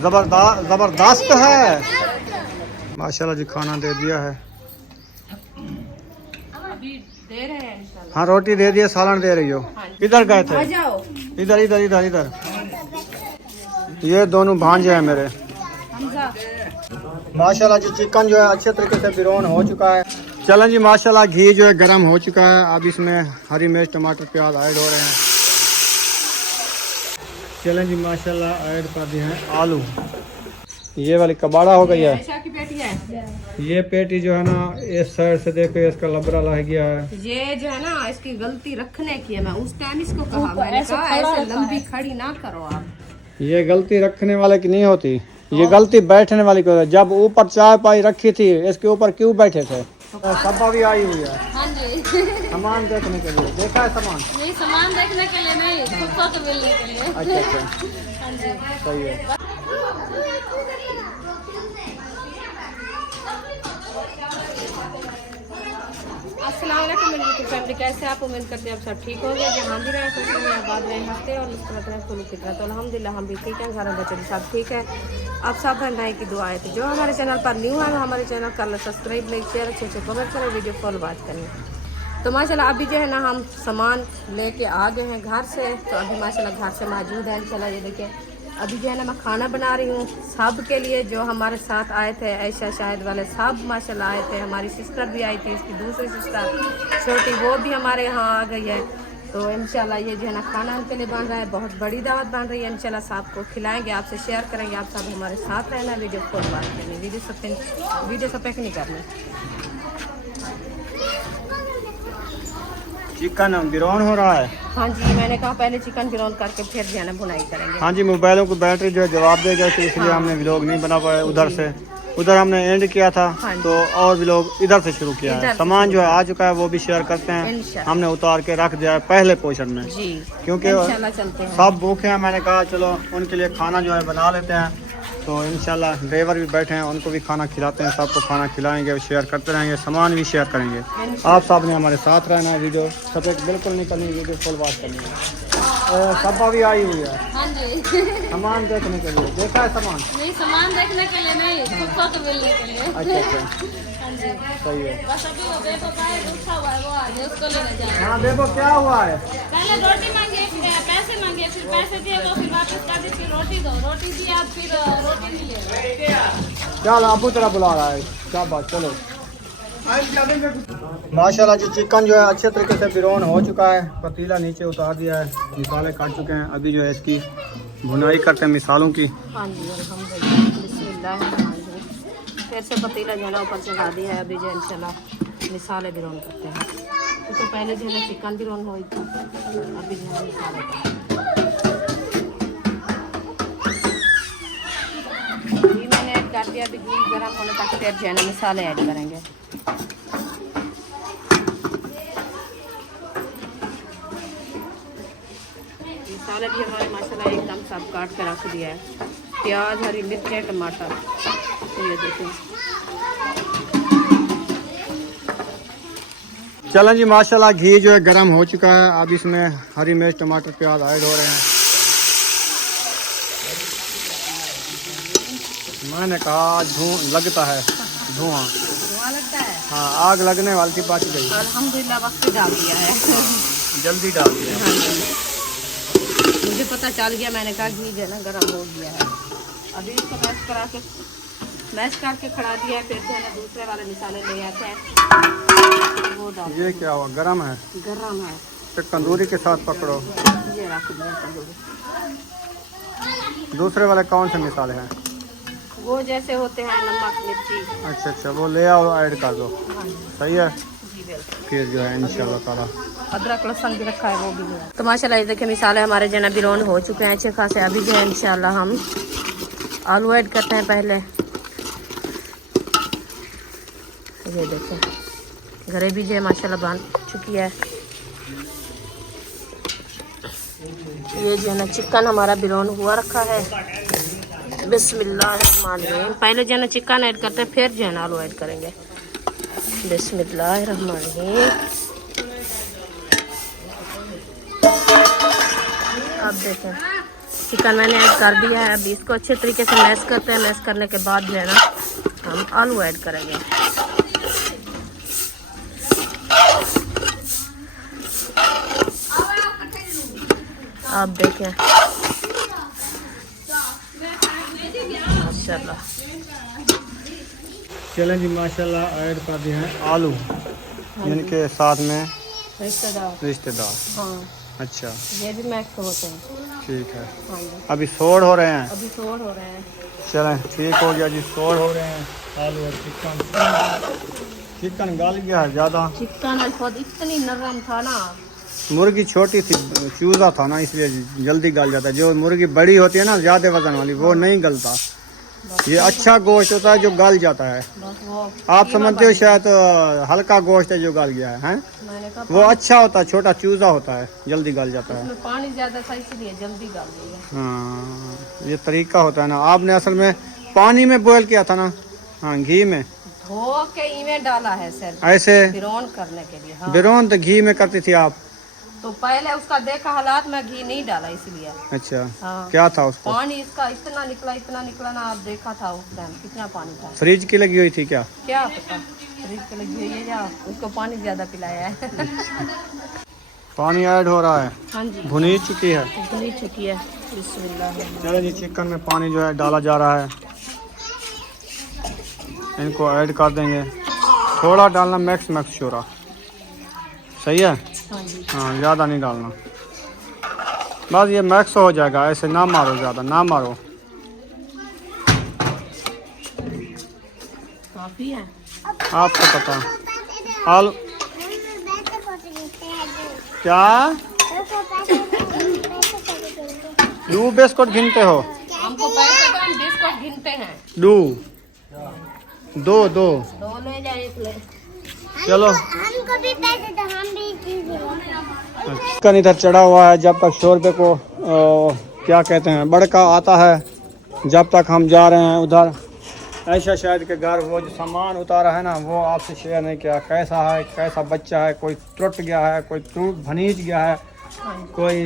जबरदस्त है माशाल्लाह जी। खाना दे दिया है, अभी दे रहे हैं इंशाल्लाह। हाँ रोटी दे दिया, सालन दे रही हो। इधर गए थे, इधर इधर इधर इधर। ये दोनों भांजे हैं मेरे। माशाल्लाह जी चिकन जो है अच्छे तरीके से बिरौन हो चुका है। चलें जी माशाल्लाह घी जो है गर्म हो चुका है। अब इसमें हरी मिर्च टमाटर प्याज ऐड हो रहे हैं। चलें जी माशाल्लाह ऐड कर दिए हैं आलू। ये वाली कबाड़ा हो गई है। की पेटी है ये पेटी जो है ना इस साइड से देखो इसका लबड़ा लग गया है। ये जो है ना इसकी गलती रखने की है। मैं उस टाइम इसको कहा, मैंने कहा ऐसे लंबी खड़ी ना करो आप। ये गलती रखने वाले की नहीं होती, ये गलती बैठने वाली को। जब ऊपर चाय पाई रखी थी इसके ऊपर क्यों बैठे थे? सब्बा भी आई हुई है। हाँ जी सामान देखने के लिए। देखा है सामान? नहीं, सामान देखने के लिए नहीं, कुत्तों को मिलने के लिए। अच्छा अच्छा हाँ जी सही है। अस्सलाम वालेकुम मेरी यूट्यूब फैमिली, कैसे आप? उम्मीद करते हैं आप सब ठीक होंगे। जहाँ भी रहे खुश रहे, आबाद रहे, हंसते और मुस्कुराते रहे, फुल फिक्र। तो अल्हम्दुलिल्लाह हम भी ठीक हैं, घर में बच्चे भी सब ठीक है। आप सब बहन भाई की दुआ है। तो जो हमारे चैनल पर न्यू है वो हमारे चैनल कर लो सब्सक्राइब, लाइक शेयर, अच्छे अच्छे कमेंट करें, वीडियो फॉल वॉच करें। तो माशाल्लाह अभी जो है ना हम सामान लेके आ गए हैं घर से। तो अभी माशाल्लाह घर से मौजूद है। चला ये देखिए अभी जो है ना मैं खाना बना रही हूँ सब के लिए। जो हमारे साथ आए थे ऐशा शाहिद वाले सब माशाल्लाह आए थे। हमारी सिस्टर भी आई थी, इसकी दूसरी सिस्टर छोटी वो भी हमारे यहाँ आ गई है। तो इंशाल्लाह ये जो है ना खाना उनके लिए बन रहा है। बहुत बड़ी दावत बन रही है। इंशाल्लाह सबको खिलाएंगे, आपसे शेयर करेंगे। आप सब हमारे साथ रहना, वीडियो फुल बात करनी, वीडियो सपेक नहीं करनी। चिकन बिरौन हो रहा है। हाँ जी मैंने कहा पहले चिकन बिरौन करके फिर जो है ना बुनाई करेंगे। हाँ जी मोबाइलों को बैटरी जो है जवाब दे गया, तो इसलिए हमने व्लॉग नहीं बना पाया। उधर से उधर हमने एंड किया था। हाँ तो और व्लॉग इधर से शुरू किया है। सामान जो है आ चुका है वो भी शेयर करते हैं। हमने उतार के रख दिया है पहले पोर्शन में जी, क्योंकि चलते हैं। सब भूखे हैं। मैंने कहा चलो उनके लिए खाना जो है बना लेते हैं। तो इंशाल्लाह ड्राइवर भी बैठे हैं, उनको भी खाना खिलाते हैं। सबको खाना खिलाएंगे, शेयर करते रहेंगे, सामान भी शेयर करेंगे। आप सब ने हमारे साथ रहना है। वीडियो सपोर्ट बिल्कुल नहीं करनी, वीडियो फुल बात करनी है। सब्बा भी आई हुई है। हाँ जी सामान देखने के लिए। देखा है सामान? नहीं, सामान देखने के लिए नहीं, कुत्तों को मिलने के लिए। अच्छा अच्छा हाँ जी सही है। बस अभी वो बेबो का है, उठा हुआ है, वो आ जाए उसको लेने जाए। हाँ देखो क्या हुआ है। पहले रोटी मांगे, पैसे मांगे, फिर पैसे दिए वो, फिर वापस कर दी, फिर रोटी दो, रोटी दी आप, फिर रोटी नहीं ले। चल अबू तेरा बुला रहा है। क्या बात, चलो। माशाल्लाह जी चिकन जो है अच्छे तरीके से बिरौन हो चुका है। पतीला नीचे उतार दिया है, मिसाले काट चुके हैं। अभी जो है इसकी भुनाई करते हैं मिसालों की। हाँ जी अल्हम्दुलिल्लाह, बिस्मिल्लाह। फिर से पतीला जो है ना ऊपर चढ़ा दिया है। अभी जो इंशाल्लाह मिसाले बिरौन करते हैं। तो पहले जो है चिकन बिरौन हुई थी, अभी जो है मिसाले घी मैंने ऐड कर दिया। अभी घी गर्म होने तक फिर जो है ना मिसाले ऐड करेंगे। मसाले भी हमारे माशाल्लाह एकदम सब काट के रख दिया है। प्याज, हरी मिर्चें, टमाटर। तो ये देखिए चलें जी माशाल्लाह घी जो है गर्म हो चुका है। अब इसमें हरी मिर्च टमाटर प्याज ऐड हो रहे हैं। मैंने कहा लगता है धुआं लगता है। हाँ आग लगने वाली थी, बच गई। अल्हम्दुलिल्लाह वक्त डाल दिया है। जल्दी डाल दिया। हाँ मुझे पता चल गया, मैंने कहा घी जो है ना गर्म हो गया है। अभी इसको मैश करके खड़ा दिया है। फिर जो है ना दूसरे वाले मसाले ले आते हैं, वो डाल। ये क्या हुआ? गरम है? गरम है तो तंदूरी के साथ पकड़ो। ये रख दिया तंदूरी। दूसरे वाले कौन से मिसाले हैं? वो जैसे होते हैं नमक मिर्ची। अच्छा अच्छा वो ले आओ, ऐड कर दो। हाँ सही है। जी बिल्कुल। फिर जो है इंशाल्लाह ताला अदरक लहसुन भी रखा है, वो भी है। तो माशाल्लाह ये देखिए मिसाले हमारे जो है ना बिरौन हो चुके हैं अच्छे खासे। अभी जो है इंशाल्लाह हम आलू ऐड करते हैं पहले। ये देखिए ग्रेवी जो है माशाल्लाह बन चुकी है। ये जो है ना चिकन हमारा बिरौन हुआ रखा है। बिस्मिल्लाहिर्रहमानिर्रहीम। पहले जो है ना चिकन ऐड करते हैं, फिर जो है ना आलू ऐड करेंगे। बिस्मिल्लाहिर्रहमानिर्रहीम। अब देखें चिकन मैंने ऐड कर दिया है। अभी इसको अच्छे तरीके से मैश करते हैं। मैश करने के बाद जो है ना हम आलू ऐड करेंगे। आप देखें माशाल्लाह। चलें जी, माशाल्लाह ऐड कर दिए हैं आलू, इनके साथ में रिश्तेदार। हाँ, अच्छा, ये भी मैक्स होते हैं। ठीक है। हाँ जी, अभी सोड़ हो रहे हैं। अभी सोड़ हो रहे हैं। चलें, ठीक हो गया जी, सोड़ हो रहे हैं आलू और चिकन गल गया है ज़्यादा। चिकन खुद इतनी नरम था ना, मुर्गी छोटी थी, चूजा था ना, इसलिए जल्दी गल जाता है। जो मुर्गी बड़ी होती है ना, ज़्यादा वजन वाली, वो नहीं गलता। ये अच्छा गोश्त होता है जो गल जाता है। बस वो आप समझते हो शायद हल्का गोश्त है जो गल गया है, हैं? मैंने कहा वो अच्छा होता है, छोटा चूजा होता है, जल्दी गल जाता है। उसमें पानी ज्यादा था इसलिए जल्दी गल गई है। हाँ, ये तरीका होता है ना। आपने असल में पानी में बॉयल किया था ना? हाँ, घी में धो के इमें डाला है सर, ऐसे बिरौन करने के लिए। हाँ, बिरौन तो घी में करती थी आप? तो पहले उसका देखा हालात में घी नहीं डाला इसलिए। अच्छा, हाँ, क्या था उसको? पानी इसका इतना निकला ना, आप देखा था उस टाइम कितना पानी था। फ्रिज की लगी हुई थी क्या? क्या पता, फ्रिज पे लगी हुई है या उसको पानी ज्यादा पिलाया है। पानी ऐड हो रहा है। हाँ जी, भुनी चुकी है। भुनी चुकी है। बिस्मिल्लाह। चलो जी, चिकन में पानी जो है डाला जा रहा है, इनको ऐड कर देंगे। थोड़ा डालना, मैक्स छोरा, सही है? हाँ जी, हाँ, ज़्यादा नहीं डालना, बस ये मैक्स हो जाएगा। ऐसे ना मारो, ज़्यादा ना मारो। काफी है। आपको पता आलू क्या दो बिस्कुट गिनते हो? हमको पैसे तो हम बिस्कुट गिनते हैं। दो दो ले जाए, एक ले। चलो, हमको भी पैसे दो, हम भी चिकन इधर चढ़ा हुआ है। जब तक 100 रुपये को क्या कहते हैं, बड़का आता है, जब तक हम जा रहे हैं उधर। ऐसा शायद के घर वो जो सामान उतारा है ना, वो आपसे शेयर नहीं किया। कैसा है, कैसा बच्चा है, कोई टूट गया है, कोई भनीज गया है, कोई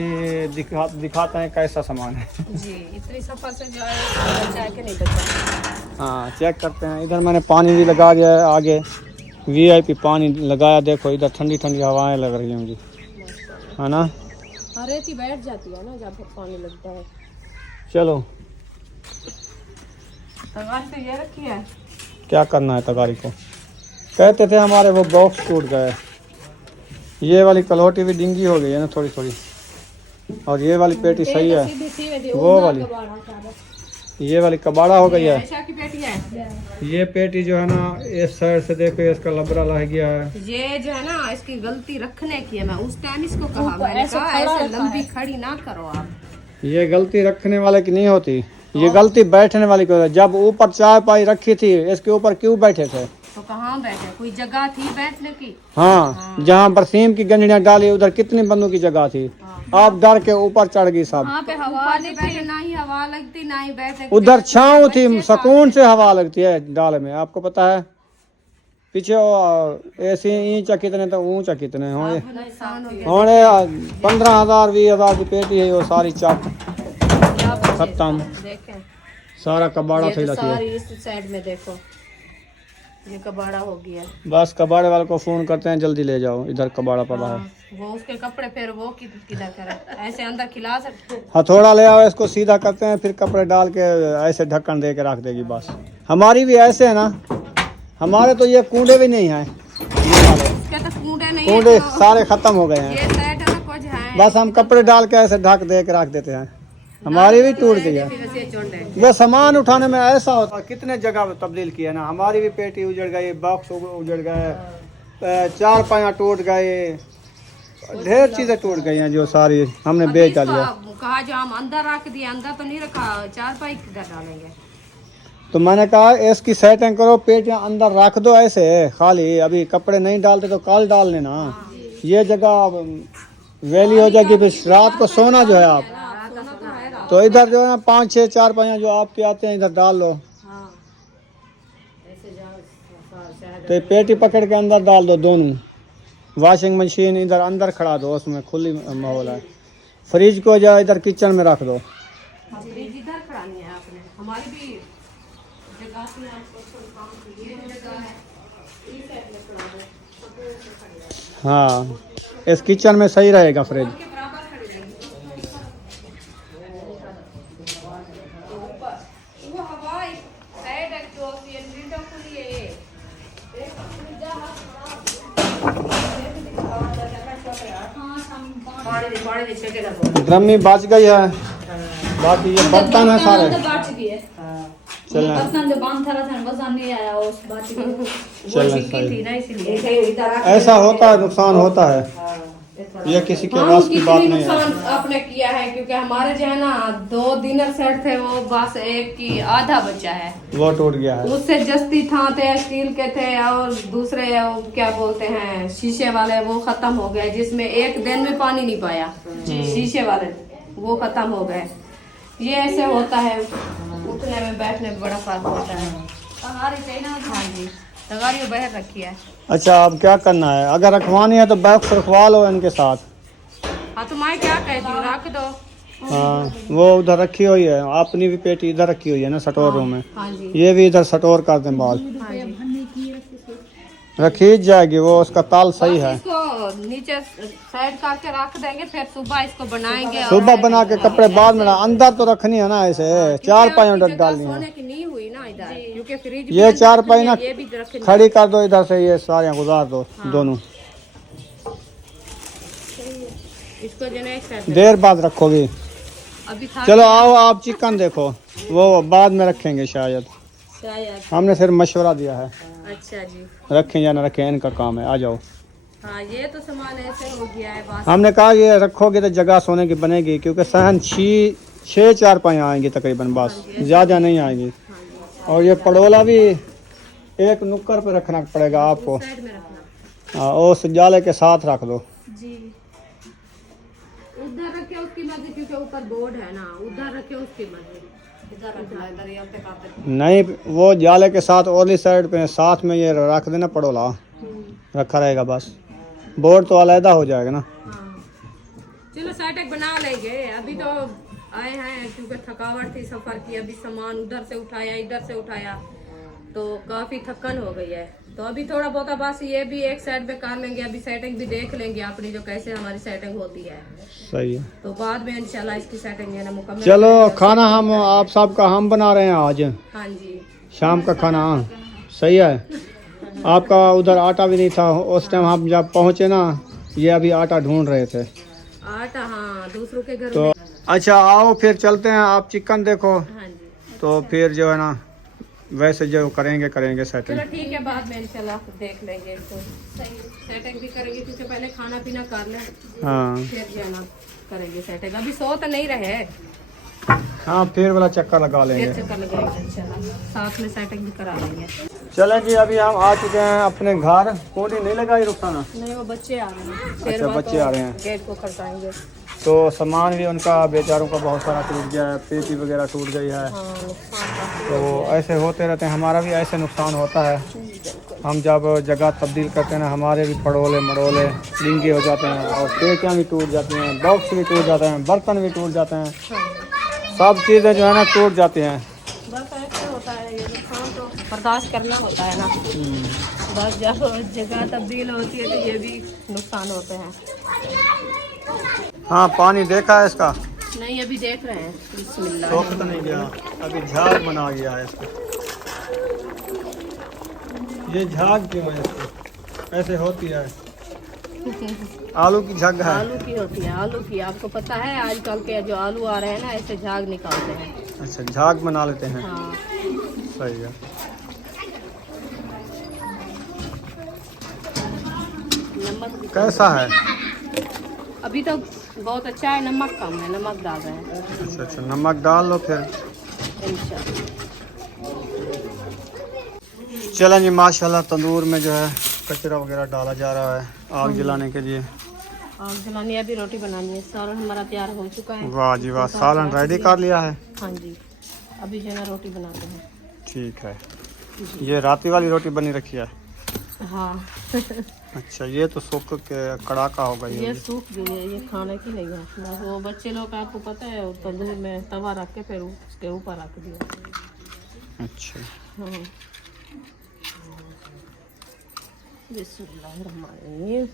दिखाते हैं कैसा सामान है। जी, इतनी सफर से जो है बचा है कि नहीं बचा। हाँ, चेक करते हैं। इधर मैंने पानी भी लगा दिया है आगे, VIP पानी लगाया। देखो इधर ठंडी ठंडी हवाएं लग रही हैं मुझे, है ना? रेती बैठ जाती है ना जब पानी लगता है। चलो, तगारी तो ये रखी है। क्या करना है तगारी को? कहते थे हमारे वो बॉक्स टूट गए। ये वाली कलौटी भी डिंगी हो गई है ना थोड़ी थोड़ी, और ये वाली पेटी सही है। वो वाली, ये वाली कबाड़ा हो गई है। की पेटी है। ये पेटी जो है ना, इस साइड से देखो, इसका लबरा लग गया है। ये जो है ना, इसकी गलती रखने की है। मैं उस टाइम इसको कहा, मैंने कहा ऐसे लंबी खड़ी ना करो आप। ये गलती रखने वाले की नहीं होती, ये गलती बैठने वाली की होती है। जब ऊपर चाय पाई रखी थी, इसके ऊपर क्यों बैठे थे? तो कहाँ बैठे, कोई जगह थी बैठने की? हाँ, जहाँ बरसीम की गंजड़ियाँ डाली उधर कितनी बंदों की जगह थी। आप डर के ऊपर चढ़ गई सब। वहाँ पे हवा नहीं बैठे, ना ही हवा लगती, ना ही बैठे। उधर छाँव थी, सुकून से हवा लगती है डाल में, आपको पता है। पीछे ऐसे ईंचा कितने तो ऊंचा कितने होंगे। 15,000 20,000 की पेटी है, वो सारी चाक खत्म, सारा कबाड़ा थी रखी है। इस साइड में देखो, ये कबाड़ा हो गया। बस कबाड़े वाले को फोन करते हैं, जल्दी ले जाओ, इधर कबाड़ा पड़ा है। वो उसके कपड़े फिर वो किधर करे, ऐसे अंदर खिला सकते। हथौड़ा ले आओ, इसको सीधा करते हैं, फिर कपड़े डाल के ऐसे ढक्कन दे के रख देगी बस। हमारी भी ऐसे है ना, हमारे तो ये कूड़े भी नहीं है, कूड़े सारे खत्म हो गए हैं। बस हम कपड़े डाल के ऐसे ढक दे के रख देते हैं। हमारी भी टूट गई है। ये सामान उठाने में ऐसा होता है, कितने जगह तब्दील किया ना। हमारी भी पेटी उजड़ गई, बॉक्स उजड़ गए, 4 पाया टूट गए, ढेर चीजें टूट गई हैं जो सारी हमने बेच डाली है। कहा जो हम अंदर रख दिए, अंदर तो नहीं रखा, 4 पाई किधर डालेंगे? तो मैंने कहा इसकी सेटिंग करो, पेटियां अंदर रख दो ऐसे खाली। अभी कपड़े नहीं डालते तो कल डाल लेना। ये जगह वैली हो जाएगी, फिर रात को सोना जो है आप, तो इधर जो है ना 5-6 4 पाया जो आपके आते हैं इधर डाल लो। तो पेटी पकड़ के अंदर डाल दो दोनों। वॉशिंग मशीन इधर अंदर खड़ा दो, उसमें खुली माहौल है। फ्रिज को जो इधर किचन में रख दो, फ्रिज इधर खड़ानी है आपने, हमारी भी जगह थी आपको काम की, ये जगह है इस साइड में खड़ा है। हाँ, इस किचन में सही रहेगा फ्रिज। के बराबर खड़ी रहेगी तो ऊपर वो हवा साइड एक्सॉस्ट विंडो खुली है। ड्रम में बच गई है, बाकी ये बर्तन है सारे। चलना ऐसा होता है, नुकसान होता है, ये किसी के पास की बात नहीं है। आपने किया है क्योंकि हमारे जो है ना 2 डिनर सेट थे, वो बस एक की आधा बचा है, वो टूट गया है। उससे जस्ती था थे स्टील के थे, और दूसरे क्या बोलते हैं शीशे वाले, वो खत्म हो गए, जिसमें एक दिन में पानी नहीं पाया शीशे वाले, वो खत्म हो गए। ये ऐसे होता है, उठने में बैठने में बड़ा फर्क होता है। हाँ जी, तगारी बाहर रखी है। अच्छा, अब क्या करना है? अगर रखवानी है तो बैग रखवा लो इनके साथ। हाँ तो मैं क्या कहती हूँ, रख दो। हाँ, वो उधर रखी हुई है, अपनी भी पेटी इधर रखी हुई है ना स्टोर रूम में। हाँ जी, ये भी इधर स्टोर कर दें बाल, हाँ जी। रखी जाएगी, वो उसका ताल सही है। इसको नीचे साइड करके रख देंगे, फिर सुबह इसको बनाएंगे। सुबह बना के कपड़े बाद में अंदर तो रखनी है ना, ऐसे 4 पाई डालनी है। सोने की नहीं हुई ना इधर, क्योंकि फ्रिज ये 4 पाई ना ये भी रखनी है। खड़ी कर दो इधर से, ये सारे गुजार दो दोनों। इसको जो है एक साइड देर बाद रखोगी। अभी था चलो आओ, आप चिकन देखो, वो बाद में रखेंगे शायद, शायद। हमने सिर्फ मशवरा दिया है, अच्छा जी, रखें या ना रखें इनका काम है। आ जाओ। हाँ ये तो सामान ऐसे हो गया है बस। हमने कहा ये रखोगे तो जगह सोने की बनेगी, क्योंकि सहन 6 4 पाई आएंगी तकरीबन, बस ज़्यादा नहीं आएंगी। और ये पड़ोला भी एक नुक्कर पे रखना पड़ेगा आपको। साइड में रखना हाँ, और सजाले के साथ रख दो। जी। उधर रखे उसकी मर्जी, क्योंकि ऊपर बोर्ड है ना, उधर रखे उसकी मर्जी। इधर रखना, इधर यहाँ पे काफी। नहीं, वो जाले के साथ ओली साइड पे साथ में ये रख देना, पड़ोला रखा रहेगा बस, बोर्ड तो अलहदा हो जाएगा ना। हाँ चलो साइड बना लेंगे, अभी तो आए हैं क्योंकि थकावट थी सफर की, अभी सामान उधर से उठाया इधर से उठाया, तो काफी थकन हो गई है। तो अभी थोड़ा बहुत बस ये भी एक साइड पे कर लेंगे, अभी सेटिंग भी देख लेंगे अपनी, जो कैसे हमारी सेटिंग होती है, सही है। तो बाद में इंशाल्लाह इसकी सेटिंग है ना मुकम्मल। चलो, खाना हम आप सबका हम बना रहे हैं आज, हाँ जी, शाम का खाना। सही है। आपका उधर आटा भी नहीं था उस टाइम, हम जब पहुँचे ना, ये अभी आटा ढूंढ रहे थे। आटा हाँ दूसरों के घर तो में। अच्छा आओ फिर चलते हैं, आप चिकन देखो, हाँ जी, तो फिर जो है ना वैसे जो करेंगे सेटिंग। चलो ठीक है, बाद में इंशाल्लाह देख लेंगे इसको, सही सेटिंग भी करेंगे, क्योंकि पहले खाना पीना कर लें, हाँ फिर जाना करेंगे सेटिंग। अभी सो तो नहीं रहे, हाँ, फिर वाला चक्कर लगा फिर लेंगे। चक्कर लगाएंगे इंशाल्लाह, साथ में सेटिंग भी करा लेंगे। चलें जी, अभी हम आ चुके हैं अपने घर। कोटी नहीं लगाई रुखसाना? नहीं, वो बच्चे आ रहे हैं, अच्छा, बच्चे आ रहे हैं, गेट को खड़काएंगे। तो सामान भी उनका बेचारों का बहुत सारा टूट गया है, पेटी वगैरह टूट गई है। हाँ नुकसान का। तो ऐसे होते रहते हैं, हमारा भी ऐसे नुकसान होता है। हम जब जगह तब्दील करते हैं ना, हमारे भी पड़ोले मड़ोले डिंगे हो जाते हैं, और पेटियाँ भी टूट जाती हैं, बॉक्स भी टूट जाते हैं, बर्तन भी टूट जाते हैं, सब चीज़ें जो है ना टूट जाती हैं। बस ऐसे होता है, ये नुकसान तो बर्दाश्त करना होता है ना। बस जब जगह तब्दील होती है तो ये भी नुकसान होते हैं। हाँ, पानी देखा है इसका? नहीं, अभी देख रहे हैं। बिस्मिल्लाह। सोख तो नहीं गया, अभी झाग बना गया है इसका। ये झाग क्यों है इसको? ऐसे होती है, आलू की झाग है। आलू की होती है, आलू की। आपको पता है आजकल के जो आलू आ रहे हैं ना, ऐसे झाग निकालते हैं। अच्छा, झाग बना लेते हैं। हाँ सही है। नमक भी कैसा है? अभी तो बहुत अच्छा है, नमक कम है, नमक डाल रहे हैं अच्छा अच्छा, नमक डाल लो फिर। इंशाल्लाह। चलें जी, माशाल्लाह तंदूर में जो है कचरा वगैरह डाला जा रहा है आग जलाने के लिए। आग जलानी है, अभी रोटी बनानी है। सालन हमारा तैयार हो चुका है। वाह जी वाह, सालन रेडी कर लिया है। हाँ जी, अभी जो है ना रोटी बनाते हैं। ठीक है। ये राती वाली रोटी बनी रखी है? हाँ अच्छा, ये तो सूख के कड़ाका होगा ये सूख गई है, ये खाने की नहीं है। बस वो बच्चे लोग का आपको पता है, वो तंदूर में तवा रख के फिर उसके ऊपर रख दिया। अच्छा, हाँ बिस्मिल्लाहिर्रहमानिर्रहीम।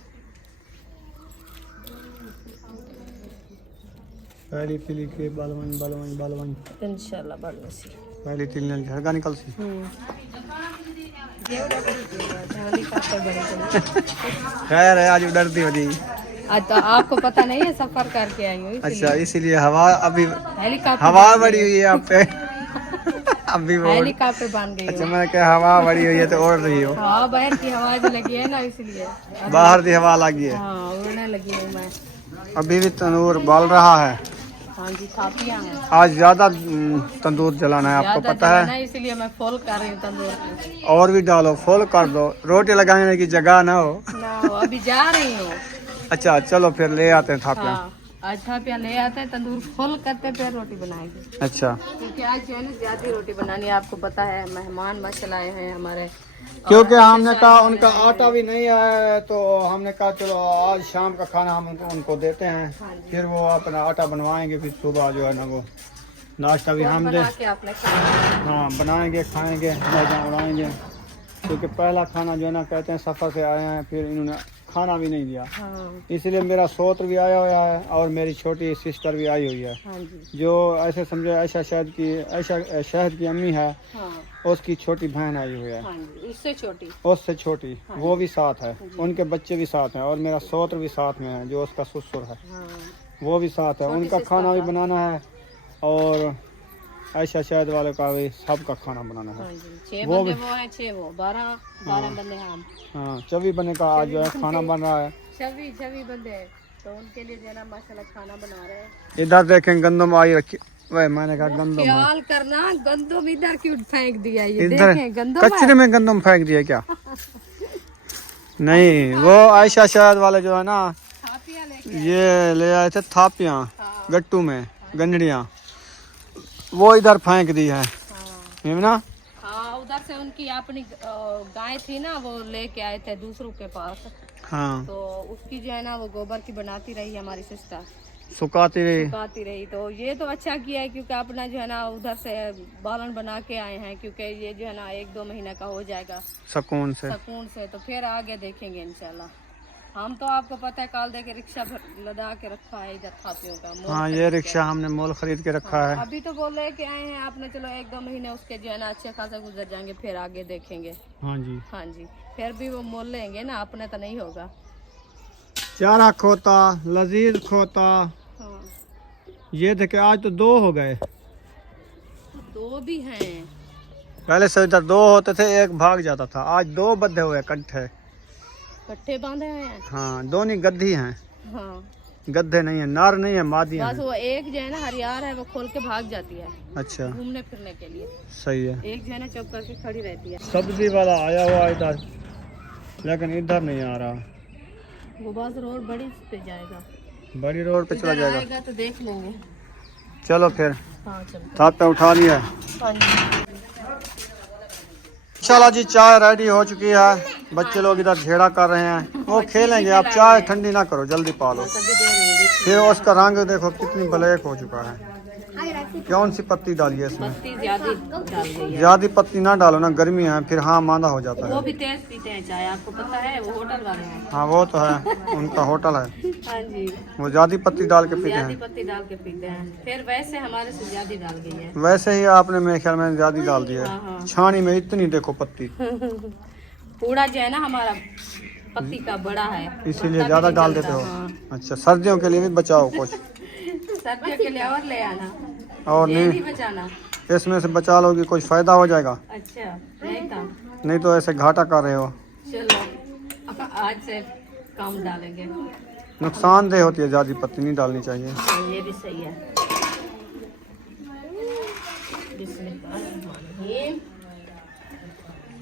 पहली तिली के बालवन बालवन बालवन इंशाल्लाह बढ़ने से पहली तिल ने झड़का निकल सी। खैर है, आज डरती हो जी। आज तो आपको पता नहीं है, सफर करके आई हूँ। अच्छा, इसीलिए हवा अभी हेलीकॉप्टर हवा बड़ी हुई है आप पे अभी वो हेलीकॉप्टर बन गई अच्छा, मैंने कहा हवा बड़ी हुई है तो उड़ रही हो। हाँ, बाहर की हवा जो लगी है ना, इसलिए बाहर की हवा लगी है। हाँ, उड़ने लगी हूँ मैं। अभी भी तंदूर बाल रहा है। हाँ जी, काफियाँ हैं। आज ज्यादा तंदूर जलाना है, आपको ज्यादा पता जलाना है। इसलिए मैं फुल कर रही हूँ तंदूर को। और भी डालो, फुल कर दो, रोटी लगाने की जगह ना हो। ना, अभी जा रही हूँ। अच्छा चलो फिर ले आते हैं थापियाँ। हाँ, आज थापियाँ ले आते हैं, तंदूर फुल करते फिर रोटी बनाएंगे। अच्छा, क्योंकि आज जो है ना ज्यादा रोटी बनानी है, आपको पता है, मेहमान माशाल्लाह आए हैं हमारे। क्योंकि हमने कहा उनका आटा भी नहीं आया तो हमने कहा चलो आज शाम का खाना हम उनको देते हैं, फिर वो अपना आटा बनवाएंगे, फिर सुबह जो है ना वो नाश्ता भी हम दे। बना के आपने खाया। हाँ, बनाएंगे, खाएंगे, मजा उड़ाएंगे। क्योंकि पहला खाना जो है ना, कहते हैं सफ़र से आए हैं, फिर इन्होंने खाना भी नहीं दिया। हाँ, इसलिए मेरा सोत्र भी आया हुआ है और मेरी छोटी सिस्टर भी आई हुई है, हाँ जी। जो ऐसे समझो ऐसा शहद की अम्मी है, हाँ, उसकी छोटी बहन आई हुई है, हाँ जी, उससे छोटी। उससे छोटी, वो भी साथ है, उनके बच्चे भी साथ हैं और मेरा सोत्र भी साथ में है, जो उसका ससुर है हाँ, वो भी साथ है। उनका खाना भी बनाना है और ऐसा शहद वाले का भी सबका खाना बनाना है। हाँ जी। 6 वो बंदे वो हैं, 6 वो 12 बंदे हम। हाँ, 24 बने का आज जो है खाना बन रहा है। 26 बंदे हैं, तो उनके लिए जो है ना माशाल्लाह खाना बना रहे हैं। इधर देखें गंदम आई रखी, वह मैंने कहा गंदम है। ख्याल करना, गंदम इधर क्यों फेंक दिया? ये इधर देखें, गंदम कचरे में गंदम फेंक दिया क्या? नहीं, वो आयशा शहद वाले जो है ना, थापियाँ लेके ये ले आए थे थापियाँ हाँ। गट्टू में गंजड़ियाँ, वो इधर फेंक दी है ना। हाँ, उधर से उनकी अपनी गाय थी ना, वो लेके आए थे दूसरों के पास, हाँ, तो उसकी जो है ना वो गोबर की बनाती रही हमारी सिस्टर, सुखाती रही। सुखाती रही। तो ये तो अच्छा किया है, क्योंकि अपना जो है ना उधर से बालन बना के आए हैं, क्योंकि ये जो है ना 1-2 महीने का हो जाएगा सुकून से। सुकून से, तो फिर आगे देखेंगे इंशाल्लाह। हम तो आपको पता है काल दे के रिक्शा लदा के रखा है इधर थापियों का। हाँ, ये रिक्शा हमने मोल खरीद के रखा है। अभी तो बोल रहे कि आए हैं आपने, चलो 1-2 महीने उसके जो है ना अच्छे खासा गुजर जाएंगे, फिर आगे देखेंगे। हाँ जी, हाँ जी, फिर भी वो मोल लेंगे ना, अपने तो नहीं होगा। चारा खोता, लजीज खोता, हाँ, ये थे कि आज तो 2 हो गए। 2 भी हैं। पहले से इधर 2 होते थे, एक भाग जाता था, आज 2 बद्धे हुए इकट्ठे। कट्ठे बांधे हैं। हाँ, दोनों गद्दी हैं, हाँ, गद्दे नहीं है, नार नहीं है, मादियाँ बस हैं। वो एक जो है ना हरियार है, वो खोल के भाग जाती है अच्छा, घूमने फिरने के लिए। सही है। एक जो है ना चुप करके खड़ी रहती है। सब्जी वाला आया हुआ इधर, लेकिन इधर नहीं आ रहा। वो बस रोड बड़ी पे जाएगा, बड़ी रोड पे चला इधर जाएगा। आएगा तो देख लेंगे। चलो फिर हाँ चलो। थाप पे उठा लिया। हाँ जी। इंशाल्लाह जी, चाय रेडी हो चुकी है, बच्चे लोग इधर झेड़ा कर रहे हैं, वो खेलेंगे। आप चाय ठंडी ना करो, जल्दी पालो। बस अभी दे रही हूँ, देखिए। फिर उसका रंग देखो कितनी ब्लैक हो चुका है। कौन सी पत्ती डाली है इसमें? पत्ती ज्यादा डाल गई है। ज्यादा पत्ती ना डालो ना, गर्मी है फिर, हाँ मांदा हो जाता वो है। भी तेज पीते हैं चाय, आपको पता है, वो होटल वाले हैं। हाँ, वो तो है, उनका होटल है, हाँ जी, वो ज्यादा पत्ती डाल के पीते ज्यादा हैं। पत्ती डाल के पीते हैं, फिर वैसे हमारे से ज्यादा डाल गई है। वैसे ही आपने मेरे ख्याल में ज्यादा डाल दी हाँ, है, हाँ। छानी में इतनी देखो पत्ती, पूरा जो है ना हमारा पत्ती का बड़ा है, इसीलिए पत्ता ज्यादा भी डाल नहीं देते हो। चलता, हाँ। अच्छा, सर्दियों के लिए भी बचाओ कुछ, सर्दियों के लिए और ले आना, और ये नहीं नहीं बचाना। इसमें से बचा लोगी कुछ फायदा हो जाएगा, अच्छा, नहीं था। नहीं तो ऐसे घाटा कर रहे हो। चलो अब आज से कम डालेंगे। नुकसानदेह होती है, ज्यादा पत्ती नहीं डालनी चाहिए। हाँ, ये भी सही है। बिस्मिल्लाहिर्रहमानिर्रहीम।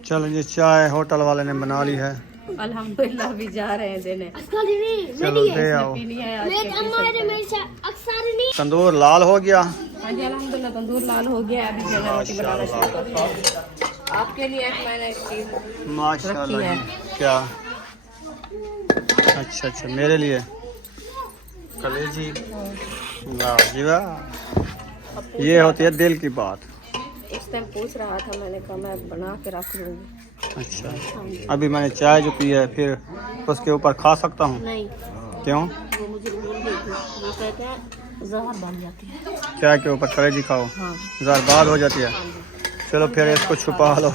चलो जी, चाय होटल वाले ने बना ली है, अल्हम्दुलिल्लाह भी जा रहे हैं देने। चलो दे आओ। पीनी है आज के तंदूर लाल हो गया। हाँ जी, अल्हम्दुलिल्लाह तंदूर लाल हो गया। अभी जो है रोटी बनाना शुरू करते हैं। आपके लिए एक मैंने चीज माशाल्लाह रखी है। जी। क्या? अच्छा अच्छा, मेरे लिए कलेजी। वाह जी वाह, ये होती है दिल की बात। उस टाइम पूछ रहा था, मैंने कहा मैं बना के रख लूँगी। अच्छा, अभी मैंने चाय जो पी है फिर उसके ऊपर खा सकता हूँ? नहीं, क्यों? वो मुझे भूल गई थी। वो कहते हैं जहर बन जाती है। चाय के ऊपर कलेजी खाओ, हाँ ज़रा बाद हो जाती है। हाँ जी। चलो फिर इसको छुपा लो।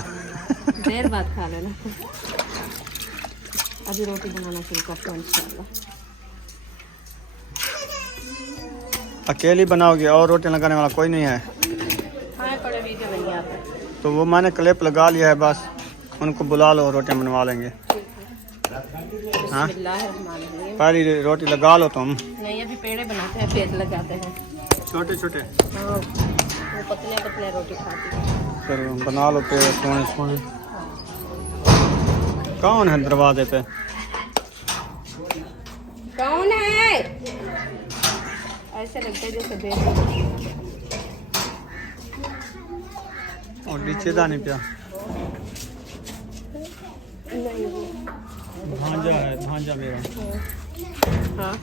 देर बाद खा लेना। अभी रोटी बनाना शुरू करते हैं इंशाल्लाह। अकेली बनाओगे और रोटी लगाने वाला कोई नहीं है? खाए पड़े वीडियो नहीं आते। तो वो मैंने क्लिप लगा लिया है, बस उनको बुला लो, रोटियां बनवा लेंगे। हाँ, बिस्मिल्लाहिर्रहमानिर्रहीम। पहली रोटी लगा लो तुम। नहीं, अभी पेड़े बनाते हैं, पेड़ लगाते हैं। छोटे छोटे हाँ, वो पतले पतले रोटी खाती है। चलो बना लो पेड़ सोने सोने। कौन है दरवाजे पे? कौन है? ऐसे लगता है जैसे बेच और नीचे दाने पिया नहीं वो। भांजा है, भांजा मेरा। हाँ,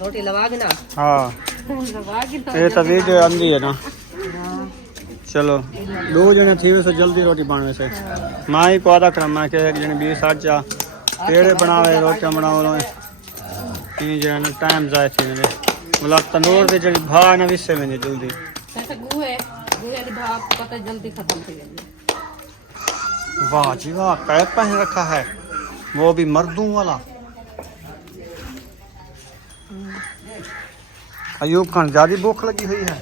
रोटी लगा के ना। हाँ, लगा के ना। ये तो वीडियो अंधी है ना। हाँ, चलो दो जने थी वैसे जल्दी रोटी बन वैसे माँ ही को आधा क्रम मैं के एक जने 20 जा पेड़े बनावे रोटियां बनाओ लो तीन जने टाइम जाए थी मेरे मतलब तंदूर दे जड़ी भा ना विसे में नहीं जल्दी। ऐसा गुए वाली भाप पता जल्दी खत्म हो जाएगी। वाह जी वाह, कैप पहन रखा है, वो भी मर्दों वाला। अयूब खान ज्यादा भूख लगी हुई है,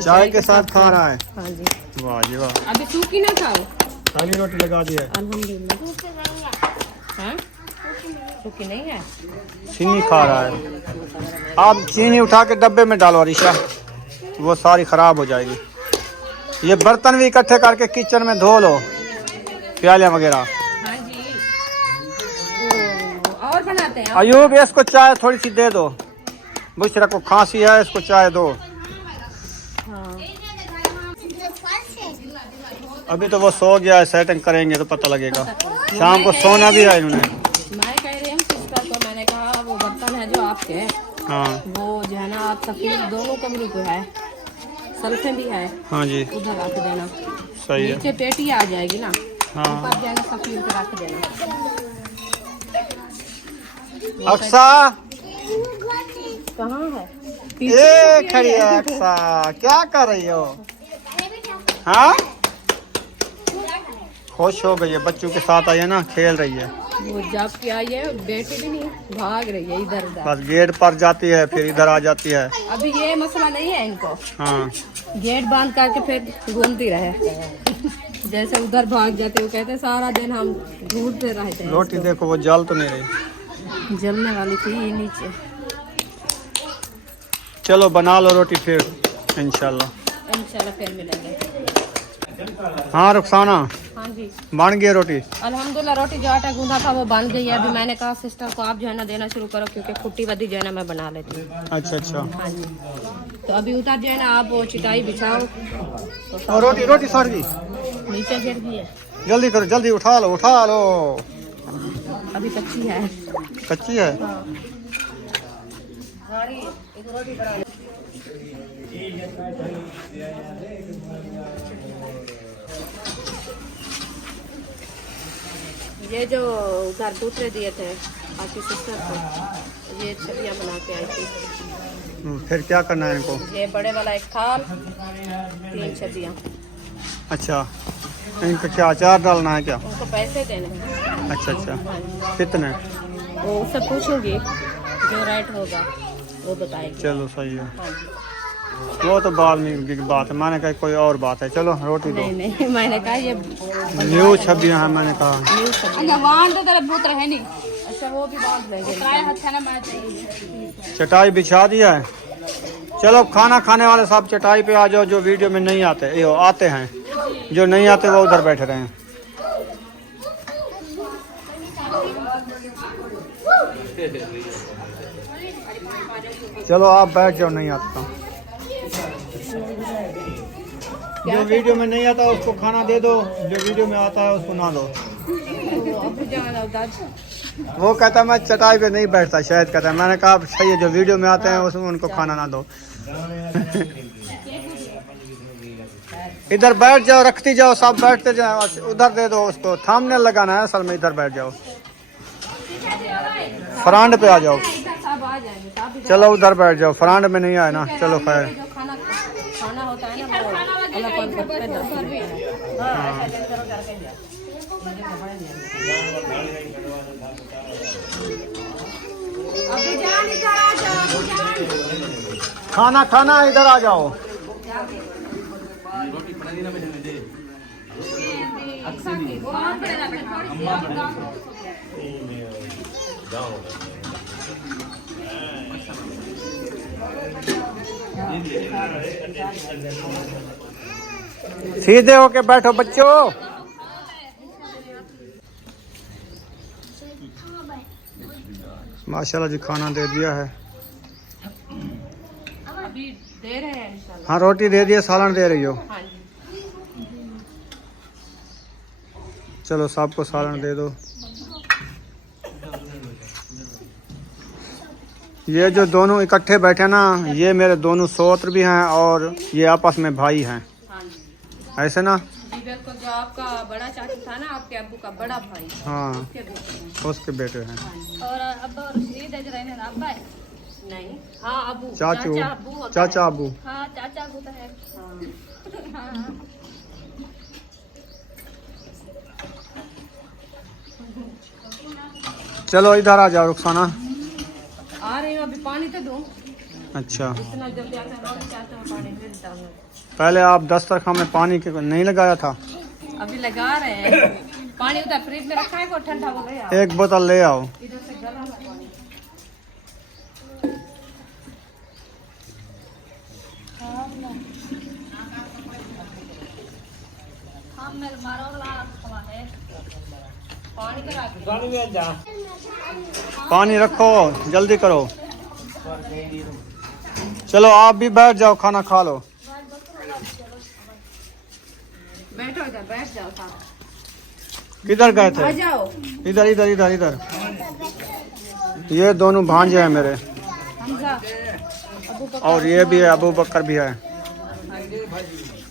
चाय के साथ खा रहा है। हाँ जी। वाह जी वाह, अभी सूखी ना खाओ। खाली रोटी लगा दी है। अल्हम्दुलिल्लाह। हाँ, सूखी नहीं है। चीनी खा रहा है। आप चीनी उठा के डब्बे में डालो अरीशा, वो सारी खराब हो जाएगी। ये बर्तन भी इकट्ठे करके किचन में धो लो, प्याले वगैरह। हाँ जी। और बनाते हैं। अयूब इसको चाय थोड़ी सी दे दो, बुशरा को खांसी है, इसको चाय दो। हाँ। अभी तो वो सो गया है, सेटिंग करेंगे तो पता लगेगा। शाम को सोना भी है इन्होंने। मैं कह रही हूँ सिस्टर को, मैंने कहा वो बर्तन है जो आपके, हाँ वो जो है ना आप सफेद दोनों कमरे को है, सल्फे भी है, हाँ जी, उधर रख देना। सही है। नीचे पेटी आ जाएगी ना, हाँ ऊपर जो है ना सफेद को रख देना। अक्सा कहाँ है? ये खड़ी है अक्सा, क्या कर रही हो? हाँ, खुश हो गई है, बच्चों के साथ आई है ना, खेल रही है। वो जब की आई है बेटी भी नहीं भाग रही है इधर उधर। बस गेट पर जाती है फिर इधर आ जाती है। अभी ये मसला नहीं है इनको, हाँ गेट बंद करके फिर घूमती रहे। जैसे उधर भाग जाते, वो कहते सारा दिन हम ढूंढते रहते हैं। रोटी देखो वो जल तो नहीं रही। जलने वाली थी ये नीचे। चलो बना लो रोटी फिर इंशाल्लाह। इंशाल्लाह फिर मिलेंगे। हाँ रुखसाना, हाँ जी, बन गई रोटी? अल्हम्दुलिल्लाह रोटी जो आटा गूंदा था वो बन गई है। अभी मैंने कहा सिस्टर को आप जो है ना देना शुरू करो, क्योंकि खुट्टी बदी जो है ना मैं बना लेती हूँ। अच्छा अच्छा। हाँ जी, तो अभी उधर जो है ना आप वो चिटाई बिछाओ। और रोटी रोटी सड़ गई, नीचे गिर गई है, जल्दी करो, जल्दी उठा लो उठा लो। अभी कच्ची है। कच्ची है? ये जो उधर दूसरे दिए थे आपकी सिस्टर को, ये छबियाँ बना के आई थी। फिर क्या करना है इनको? ये बड़े वाला एक थाल, 3 छबियाँ। अच्छा, इनको क्या अचार डालना है क्या? उनको पैसे देने हैं। अच्छा अच्छा, कितने? वो उससे पूछूंगी, जो रेट होगा वो बताएगी। चलो सही है, हाँ जी। वो तो बाद में की बात है, मैंने कहा कोई और बात है। चलो रोटी दो। नहीं नहीं, मैंने कहा ये न्यू छबियाँ हैं, मैंने कहा। न्यूज़ नहीं। अच्छा वो भी बांध लेंगे। चटाई बिछा दिया है। चलो खाना खाने वाले सब चटाई पे आ जाओ, जो वीडियो में नहीं आते ये आते हैं, जो नहीं आते वो उधर बैठे रहे हैं। चलो आप बैठ जाओ, नहीं आता। जो वीडियो में नहीं आता उसको खाना दे दो, जो वीडियो में आता है उसको ना दो। अबू जान और दादी वो कहता मैं चटाई पे नहीं बैठता, शायद कहता है। मैंने कहा सही है, जो वीडियो में आते हैं उसमें उनको खाना ना दो। इधर बैठ जाओ, रखती जाओ, सब बैठते जाओ। उधर दे दो उसको, थामने लगाना है असल में। इधर बैठ जाओ, फ्रंट पे आ जाओ। सब आ जाएंगे, सब इधर चलो उधर बैठ जाओ, फ्रंट में नहीं आए ना। चलो खैर, जो खाना खाना होता है ना वो अलग अलग करते हैं। हां ऐसा करो करके जा। अबू जान इधर आ जाओ, अबू जान खाना खाना इधर आ जाओ। सीधे होके बैठो बच्चों। माशाल्लाह जी खाना दे दिया है। अभी दे रहे हैं इंशाल्लाह। हाँ रोटी दे दिया, सालन दे रही हो। हाँ जी चलो सबको सालन दे दो। ये जो दोनों इकट्ठे बैठे ना, ये मेरे दोनों सौत्र भी हैं और ये आपस में भाई हैं, हाँ जी ऐसे ना। जी बिल्कुल। जो आपका बड़ा चाचू था ना, आपके अब्बू का बड़ा भाई, हाँ उसके बेटे हैं। उसके बेटे हैं। और अब्बा और शहीद है जो रहने वाला अब्बा है नहीं। हाँ अबू चाचू, चाचा अबू होता चाचा है। अबू। हाँ चाचा अबू तो है। हाँ चलो इधर आ जाओ रुखसाना। आ रही हूँ, अभी पानी तो दूँ। अच्छा, इतना जल्दी आता है बहुत चाहते हैं पानी फिर डालना। पहले आप दस्तरखान में पानी के नहीं लगाया था। अभी लगा रहे हैं। पानी उधर फ्रिज में रखा है, वो ठंडा हो गया। एक बोतल ले आओ। इधर से गर्म है पानी। पानी रखो, जल्दी करो। चलो आप भी बैठ जाओ, खाना खा लो। बैठो इधर, बैठ जाओ साथ। किधर गए आ थे? जाओ। इधर इधर इधर इधर। ये दोनों भांजे हैं मेरे, हमजा अबू बकर और ये भी है, अबू बकर भी है।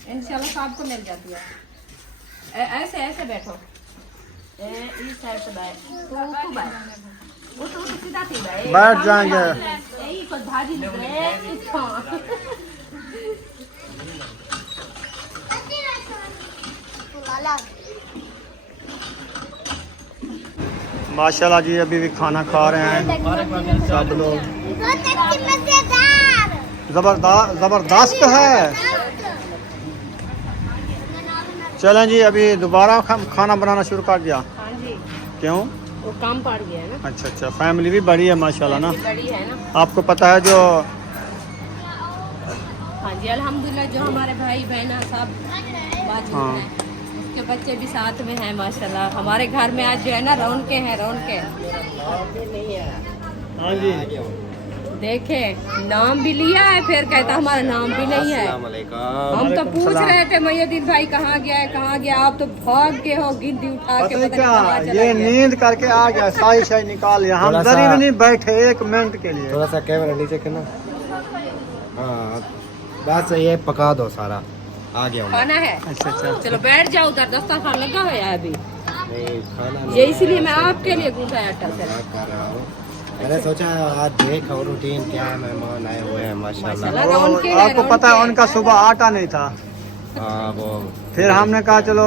इंशाल्लाह सबको मिल जाती है। ऐसे ऐसे बैठो। इस साइड से बैठ। तू बैठ। वो तो सीधा थी बैठ। बैठ जाएंगे। यही कुछ भाजी लग रहे हैं। माशाल्लाह जी अभी भी खाना खा रहे हैं सब लोग। जबरदस्त है। चलें जी, अभी दोबारा खाना बनाना शुरू कर दिया। हाँ जी, क्यों? वो काम पड़ गया है ना। अच्छा अच्छा, फैमिली भी बड़ी है माशाल्लाह ना। बड़ी है ना। आपको पता है जो हाँ जी अल्हम्दुलिल्लाह, जो हमारे भाई बहना सब बाजू हाँ। हैं, उसके बच्चे भी साथ में हैं माशाल्लाह। हमारे घर में आज जो है ना रौनके हैं, रौनके। हाँ जी, देखे नाम भी लिया है, फिर कहता हमारा नाम भी नहीं है। हम तो पूछ रहे थे मयदीन भाई कहाँ गया है, कहाँ गया। आप तो भाग के हो गिनती उठा के, पता नहीं पता नहीं कहाँ क्या चला ये गया। नींद करके आ गया, साई शाई निकाल लिया। हम थोड़ा सा- जरी भी नहीं बैठे एक मिनट के लिए। थोड़ा सा कैमरा नीचे करना। हाँ बस ये पका दो सारा, आ गया हूँ। खाना है। अच्छा अच्छा, चलो बैठ जाओ, उधर दस्तरखान लगा हुआ है अभी। नहीं खाना नहीं ये इसीलिए मैं आपके लिए गूंथा है आटा से। मैं कर रहा हूँ। मैंने सोचा आज देखो रूटीन क्या है, मेहमान आए हुए हैं माशाल्लाह। माशाल्लाह। रौनके हैं, आपको पता है रौनके। उनका सुबह आटा नहीं था, हाँ वो फिर हमने कहा चलो।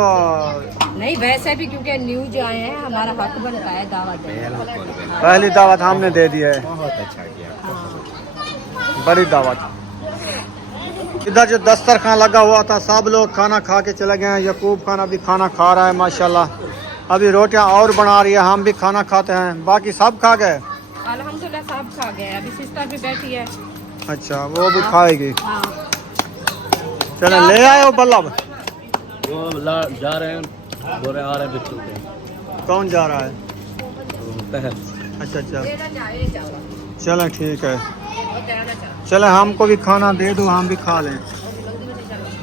नहीं वैसे भी क्योंकि न्यूज आए हैं, हमारा हक बनता है दावत देने का। बिल्कुल बिल्कुल पहली दावत हमने दे दी है, बहुत अच्छा किया। बड़ी दावत। इधर जो दस्तरखान लगा हुआ था सब लोग खाना खा के चले गए हैं। यकूब खान अभी खाना खा रहा है माशाल्लाह। अभी रोटियां और बना रही है, हम भी खाना खाते हैं। बाकी सब खा गए। अल्हम्दुलिल्लाह सब खा गए। अभी सिस्टर भी बैठी है। अच्छा, वो भी खाएगी। हाँ चले ले आए हो बल्लभ। वो जा रहे हैं, बोरे आ रहे हैं बिट्टू के। कौन जा रहा है? पहल अच्छा अच्छा, लेना चाहिए चावल। चलें ठीक है। और देना चाहिए। चले हमको भी खाना दे दो, हम भी खा लें।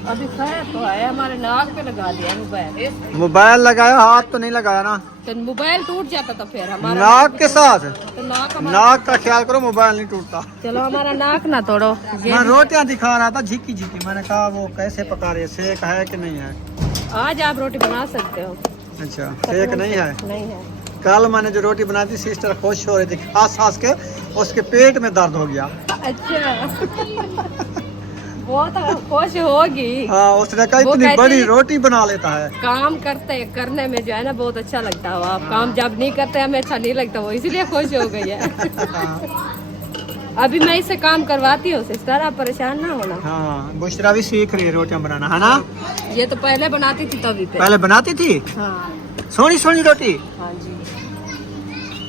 अभी खाया तो है, हमारे नाक पे लगा दिया मोबाइल। मोबाइल लगाया, हाथ तो नहीं लगाया ना? तो मोबाइल टूट जाता तो फिर हमारा नाक के साथ? तो नाक नाक का ख्याल करो, मोबाइल नहीं टूटता। चलो हमारा नाक ना तोड़ो। मैं रोटियां दिखा रहा था झिकी झिकी, मैंने कहा वो कैसे पका रहे, सेक है कि नहीं है? आज आप रोटी बना सकते हो। अच्छा, सेक नहीं है? नहीं है। कल मैंने जो रोटी बनाई थी, सिस्टर खुश हो रही थी खास खास के, उसके पेट में दर्द हो गया। अच्छा बहुत खुश होगी। हाँ, उसने कहा वो इतनी कहती बड़ी है, रोटी बना लेता है। काम करने में जो है ना बहुत अच्छा लगता है। आप काम जब नहीं करते हमें अच्छा नहीं लगता, वो इसलिए खुश हो गई है। अभी मैं इससे काम करवाती हूँ सिस्टर, आप परेशान ना होना। हाँ, बुशरा भी सीख रही है रोटियां बनाना, है ना? ये तो पहले बनाती थी तभी पे। पहले बनाती थी हाँ सोनी सोनी रोटी। हाँ जी।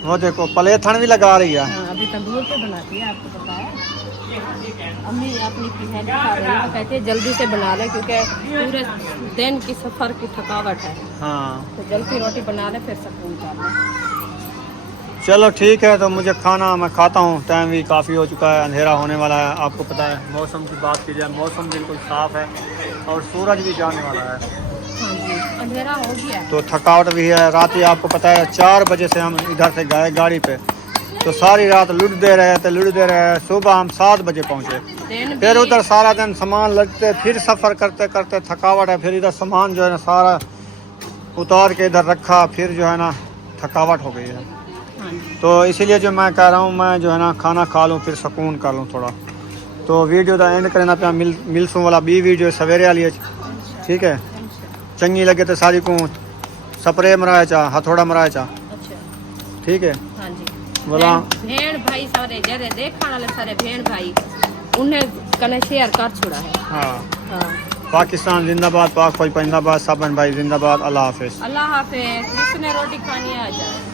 वो देखो पलेथन भी लगा रही है। हाँ, अभी तंदूर पे बनाती है, आपको पता है। अम्मी अपनी हेल्प खा रही है, कहती है जल्दी से बना ले क्योंकि पूरे दिन की सफर की थकावट है। हाँ, तो जल्दी रोटी बना ले फिर सुकून कर ले। चलो ठीक है, तो मुझे खाना मैं खाता हूँ, टाइम भी काफ़ी हो चुका है, अंधेरा होने वाला है। आपको पता है मौसम की बात की जाए, मौसम बिल्कुल साफ़ है और सूरज भी जाने वाला है, हाँ जी, अंधेरा हो गया। तो थकावट भी है। रात ही आपको पता है 4 बजे से हम इधर से गए गाड़ी पे, तो सारी रात लुटते रहे। सुबह हम 7 बजे पहुँचे, फिर उधर सारा दिन सामान लगते, फिर सफ़र करते करते थकावट है। फिर इधर सामान जो है ना सारा उतार के इधर रखा, फिर जो है ना थकावट हो गई है। तो इसीलिए जो मैं कह रहा हूँ, मैं जो है ना खाना खा लूँ फिर सुकून कर लूँ थोड़ा। तो वीडियो का एंड करना पे मिलसूँ वाला बी वीडियो सवेरे वाली है, ठीक है? चंगी लगे तो सारी को स्प्रे मराया चा, हथौड़ा मराया चा, अच्छा ठीक है? हाँ जी। बोला भेड़ भाई सारे जरे देखा वाले सारे भेड़ भाई उन्हें कने शेयर कर छोड़ा है। हाँ, हाँ। पाकिस्तान जिंदाबाद, पाक फौज जिंदाबाद, सब भाई जिंदाबाद। अल्लाह हाफिज़। अल्लाह हाफिज़। जिसने रोटी खानी है आ जाए।